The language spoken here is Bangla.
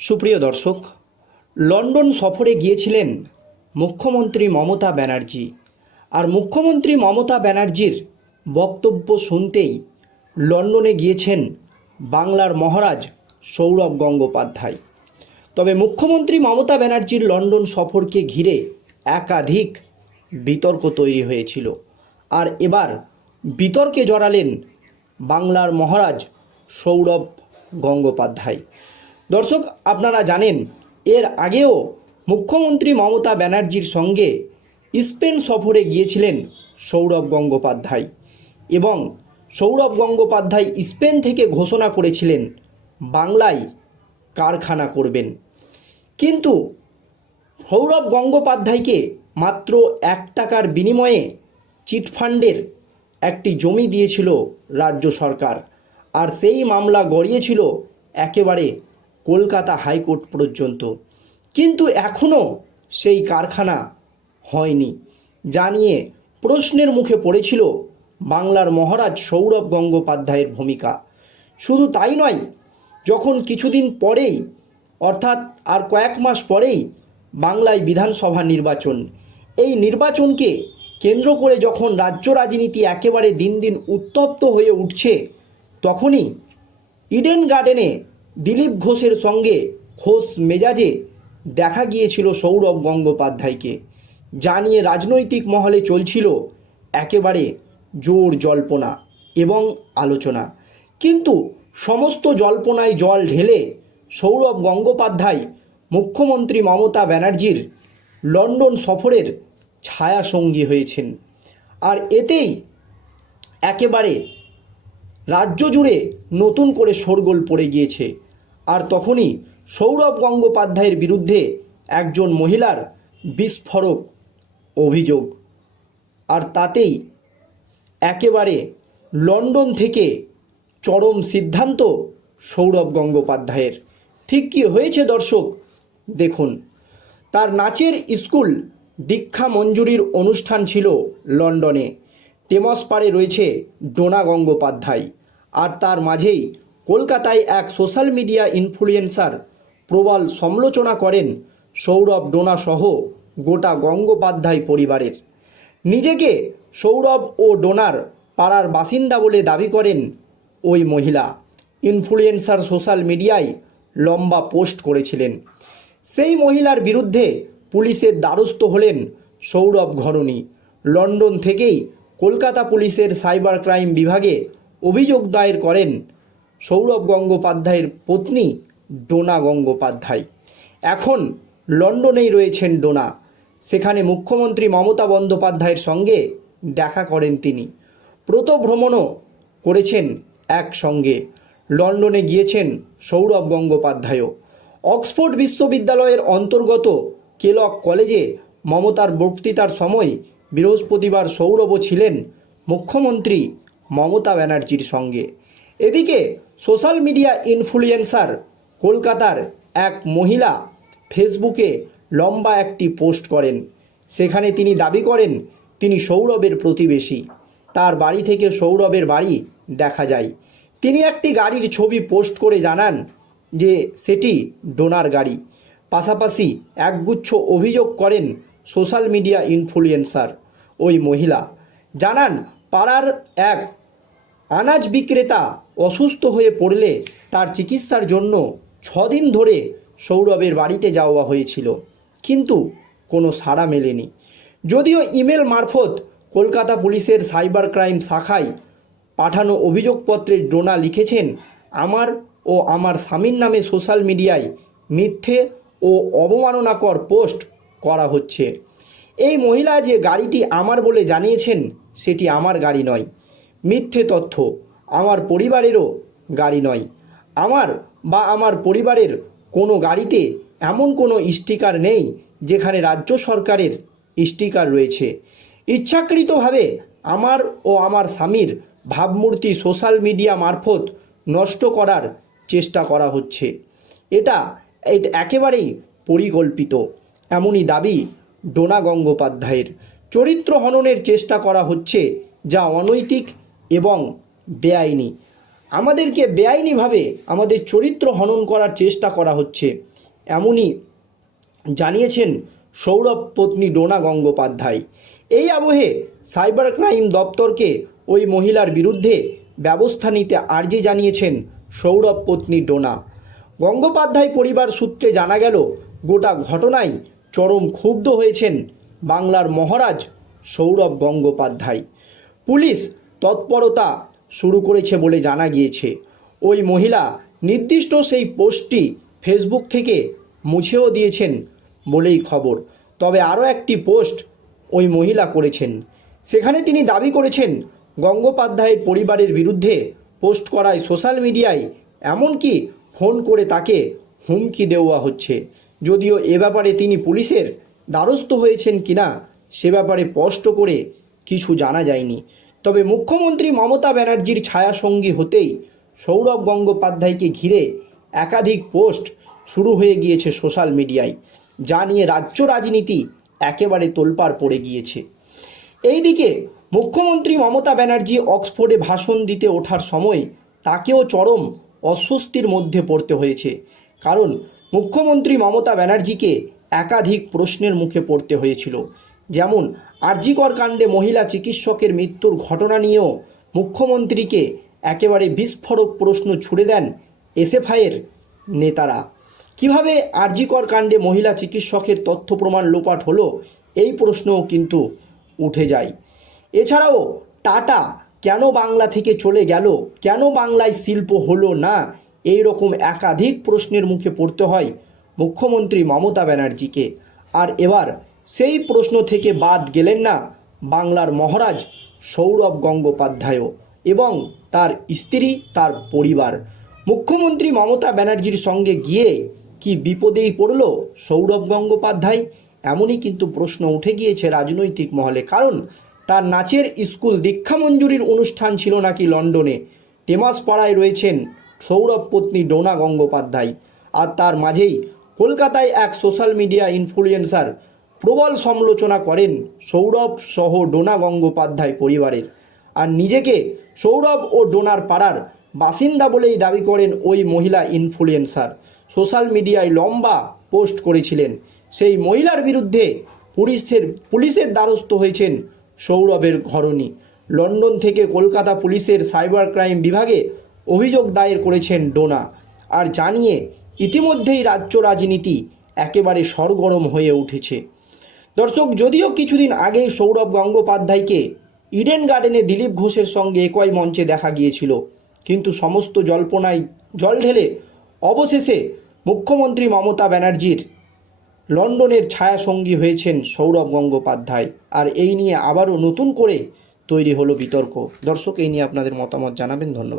সুপ্রিয় দর্শক, লন্ডন সফরে গিয়েছিলেন মুখ্যমন্ত্রী মমতা ব্যানার্জি। আর মুখ্যমন্ত্রী মমতা ব্যানার্জির বক্তব্য শুনতেই লন্ডনে গিয়েছেন বাংলার মহারাজ সৌরভ গঙ্গোপাধ্যায়। তবে মুখ্যমন্ত্রী মমতা ব্যানার্জির লন্ডন সফরকে ঘিরে একাধিক বিতর্ক তৈরি হয়েছিল। আর এবার বিতর্কে জড়ালেন বাংলার মহারাজ সৌরভ গঙ্গোপাধ্যায়। দর্শক, আপনারা জানেন, এর আগেও মুখ্যমন্ত্রী মমতা ব্যানার্জির সঙ্গে স্পেন সফরে গিয়েছিলেন সৌরভ গঙ্গোপাধ্যায় এবং সৌরভ গঙ্গোপাধ্যায় স্পেন থেকে ঘোষণা করেছিলেন, বাংলায় কারখানা করবেন। কিন্তু সৌরভ গঙ্গোপাধ্যায়কে মাত্র এক টাকার বিনিময়ে চিটফান্ডের একটি জমি দিয়েছিল রাজ্য সরকার। আর সেই মামলা গড়িয়েছিল একেবারে কলকাতা হাইকোর্ট পর্যন্ত। কিন্তু এখনও সেই কারখানা হয়নি। যা নিয়ে প্রশ্নের মুখে পড়েছিল বাংলার মহারাজ সৌরভ গঙ্গোপাধ্যায়ের ভূমিকা। শুধু তাই নয়, যখন কিছুদিন পরেই, অর্থাৎ আর কয়েক মাস পরেই বাংলায় বিধানসভা নির্বাচন, এই নির্বাচনকে কেন্দ্র করে যখন রাজ্য রাজনীতি একেবারে দিন দিন উত্তপ্ত হয়ে উঠছে, তখনই ইডেন গার্ডেনে দিলীপ ঘোষের সঙ্গে ঘোষ মেজাজে দেখা গিয়েছিল সৌরভ গঙ্গোপাধ্যায়কে। যা নিয়ে রাজনৈতিক মহলে চলছিল একেবারে জোর জল্পনা এবং আলোচনা। কিন্তু সমস্ত জল্পনায় জল ঢেলে সৌরভ গঙ্গোপাধ্যায়, মুখ্যমন্ত্রী মমতা ব্যানার্জির লন্ডন সফরের ছায়া সঙ্গী হয়েছেন। আর এতেই একেবারে রাজ্য জুড়ে নতুন করে শোরগোল পড়ে গিয়েছে। আর তখনই সৌরভ গঙ্গোপাধ্যায়ের বিরুদ্ধে একজন মহিলার বিস্ফোরক অভিযোগ। আর তাতেই একেবারে লন্ডন থেকে চরম সিদ্ধান্ত সৌরভ গঙ্গোপাধ্যায়ের। ঠিক কি হয়েছে দর্শক, দেখুন। তার নাচের স্কুল দীক্ষা মঞ্জুরির অনুষ্ঠান ছিল লন্ডনে। টেমস পাড়ে রয়েছে ডোনা গঙ্গোপাধ্যায়। আর তার মাঝেই কলকাতায় এক সোশ্যাল মিডিয়া ইনফ্লুয়েন্সার প্রবল সমালোচনা করেন সৌরভ ডোনা সহ গোটা গঙ্গোপাধ্যায় পরিবারের। নিজেকে সৌরভ ও ডোনার পাড়ার বাসিন্দা বলে দাবি করেন ওই মহিলা। ইনফ্লুয়েন্সার সোশ্যাল মিডিয়ায় লম্বা পোস্ট করেছিলেন। সেই মহিলার বিরুদ্ধে পুলিশের দ্বারস্থ হলেন সৌরভ ঘরণী। লন্ডন থেকেই কলকাতা পুলিশের সাইবার ক্রাইম বিভাগে অভিযোগ দায়ের করেন সৌরভ গঙ্গোপাধ্যায়ের পত্নী ডোনা গঙ্গোপাধ্যায়। এখন লন্ডনেই রয়েছেন ডোনা। সেখানে মুখ্যমন্ত্রী মমতা বন্দ্যোপাধ্যায়ের সঙ্গে দেখা করেন তিনি। প্রতভ্রমণও করেছেন একসঙ্গে। লন্ডনে গিয়েছেন সৌরভ গঙ্গোপাধ্যায়ও। অক্সফোর্ড বিশ্ববিদ্যালয়ের অন্তর্গত কেলক কলেজে মমতার বক্তৃতার সময় বৃহস্পতিবার সৌরভও ছিলেন মুখ্যমন্ত্রী মমতা ব্যানার্জির সঙ্গে। এদিকে সোশ্যাল মিডিয়া ইনফ্লুয়েন্সার কলকাতার এক মহিলা ফেসবুকে লম্বা একটি পোস্ট করেন। সেখানে তিনি দাবি করেন, তিনি সৌরভের প্রতিবেশী। তার বাড়ি থেকে সৌরভের বাড়ি দেখা যায়। তিনি একটি গাড়ির ছবি পোস্ট করে জানান যে সেটি ডোনার গাড়ি। পাশাপাশি একগুচ্ছ অভিযোগ করেন সোশ্যাল মিডিয়া ইনফ্লুয়েন্সার ওই মহিলা। জানান, পাড়ার এক আনাজ বিক্রেতা অসুস্থ হয়ে পড়লে তার চিকিৎসার জন্য ছদিন ধরে সৌরভের বাড়িতে যাওয়া হয়েছিল। কিন্তু কোনো সাড়া মেলেনি। যদিও ইমেল মারফত কলকাতা পুলিশের সাইবার ক্রাইম শাখায় পাঠানো অভিযোগপত্রে ডোনা লিখেছেন, আমার ও আমার স্বামীর নামে সোশ্যাল মিডিয়ায় মিথ্যে ও অবমাননাকর পোস্ট করা হচ্ছে। এই মহিলা যে গাড়িটি আমার বলে জানিয়েছেন, সেটি আমার গাড়ি নয়। মিথ্যে তথ্য আমার পরিবারেরও গাড়ি নয়। আমার বা আমার পরিবারের কোনো গাড়িতে এমন কোনো স্টিকার নেই যেখানে রাজ্য সরকারের স্টিকার রয়েছে। ইচ্ছাকৃতভাবে আমার ও আমার স্বামীর ভাবমূর্তি সোশ্যাল মিডিয়া মারফত নষ্ট করার চেষ্টা করা হচ্ছে। এটা এটা, একেবারেই পরিকল্পিত। এমনই দাবি ডোনা গঙ্গোপাধ্যায়ের। চরিত্র হননের চেষ্টা করা হচ্ছে যা অনৈতিক এবং বেআইনি। আমাদেরকে বেআইনিভাবে আমাদের চরিত্র হনন করার চেষ্টা করা হচ্ছে। এমনই জানিয়েছেন সৌরভ পত্নী ডোনা গঙ্গোপাধ্যায়। এই আবহে সাইবার ক্রাইম দপ্তরকে ওই মহিলার বিরুদ্ধে ব্যবস্থা নিতে আর্জি জানিয়েছেন সৌরভ পত্নী ডোনা। গঙ্গোপাধ্যায় পরিবার সূত্রে জানা গেল, গোটা ঘটনায় চরম ক্ষুব্ধ হয়েছেন বাংলার মহারাজ সৌরভ গঙ্গোপাধ্যায়। পুলিশ তৎপরতা শুরু করেছে বলে জানা গিয়েছে। ওই মহিলা নির্দিষ্ট সেই পোস্টটি ফেসবুক থেকে মুছেও দিয়েছেন বলেই খবর। তবে আরও একটি পোস্ট ওই মহিলা করেছেন। সেখানে তিনি দাবি করেছেন, গঙ্গোপাধ্যায়ের পরিবারের বিরুদ্ধে পোস্ট করায় সোশ্যাল মিডিয়ায় এমনকি ফোন করে তাকে হুমকি দেওয়া হচ্ছে। যদিও এ ব্যাপারে তিনি পুলিশের দ্বারস্থ হয়েছেন কিনা সে ব্যাপারে স্পষ্ট করে কিছু জানা যায়নি। তবে মুখ্যমন্ত্রী মমতা ব্যানার্জির ছায়াসঙ্গী হতেই সৌরভ গঙ্গোপাধ্যায়কে ঘিরে একাধিক পোস্ট শুরু হয়ে গিয়েছে সোশ্যাল মিডিয়ায়, যা নিয়ে রাজ্য রাজনীতি একেবারে তোলপাড় পড়ে গিয়েছে। এইদিকে মুখ্যমন্ত্রী মমতা ব্যানার্জি অক্সফোর্ডে ভাষণ দিতে ওঠার সময় তাকেও চরম অস্বস্তির মধ্যে পড়তে হয়েছে, কারণ মুখ্যমন্ত্রী মমতা ব্যানার্জিকে একাধিক প্রশ্নের মুখে পড়তে হয়েছিল। যেমন আরজিকর কাণ্ডে মহিলা চিকিৎসকের মৃত্যুর ঘটনা নিয়েও মুখ্যমন্ত্রীকে একেবারে বিস্ফোরক প্রশ্ন ছুড়ে দেন এসএফআইয়ের নেতারা। কীভাবে আরজিকর কাণ্ডে মহিলা চিকিৎসকের তথ্য প্রমাণ লোপাট হলো এই প্রশ্নও কিন্তু উঠে যায়। এছাড়াও টাটা কেন বাংলা থেকে চলে গেল? কেন বাংলায় শিল্প হলো না? এই রকম একাধিক প্রশ্নের মুখে পড়তে হয় মুখ্যমন্ত্রী মমতা ব্যানার্জিকে। আর এবার সেই প্রশ্ন থেকে বাদ গেলেন না বাংলার মহারাজ সৌরভ গঙ্গোপাধ্যায়ও এবং তার স্ত্রী, তার পরিবার। মুখ্যমন্ত্রী মমতা ব্যানার্জির সঙ্গে গিয়ে কি বিপদেই পড়ল সৌরভ গঙ্গোপাধ্যায়? এমনই কিন্তু প্রশ্ন উঠে গিয়েছে রাজনৈতিক মহলে। কারণ তার নাচের স্কুল দীক্ষা মঞ্জুরির অনুষ্ঠান ছিল নাকি লন্ডনে? টেমাস পাড়ায় রয়েছেন সৌরভ পত্নী ডোনা গঙ্গোপাধ্যায়। আর তার মাঝেই কলকাতায় এক সোশ্যাল মিডিয়া ইনফ্লুয়েন্সার প্রবল সমালোচনা করেন সৌরভ সহ ডোনা গঙ্গোপাধ্যায় পরিবারের। আর নিজেকে সৌরভ ও ডোনার পাড়ার বাসিন্দা বলেই দাবি করেন ওই মহিলা ইনফ্লুয়েন্সার সোশ্যাল মিডিয়ায় লম্বা পোস্ট করেছিলেন। সেই মহিলার বিরুদ্ধে পুলিশের পুলিশের দ্বারস্থ হয়েছেন সৌরভের ঘরণী। লন্ডন থেকে কলকাতা পুলিশের সাইবার ক্রাইম বিভাগে অভিযোগ দায়ের করেছেন ডোনা। আর জানিয়ে ইতিমধ্যেই রাজ্য রাজনীতি একেবারে সরগরম হয়ে উঠেছে। দর্শক, যদিও কিছুদিন আগেই সৌরভ গঙ্গোপাধ্যায়কে ইডেন গার্ডেনে দিলীপ ঘোষের সঙ্গে একই মঞ্চে দেখা গিয়েছিল। কিন্তু সমস্ত জল্পনায় জল ঢেলে অবশেষে মুখ্যমন্ত্রী মমতা ব্যানার্জির লন্ডনের ছায়াসঙ্গী হয়েছেন সৌরভ গঙ্গোপাধ্যায়। আর এই নিয়ে আবারও নতুন করে তৈরি হলো বিতর্ক। দর্শক, এই নিয়ে আপনাদের মতামত জানাবেন। ধন্যবাদ।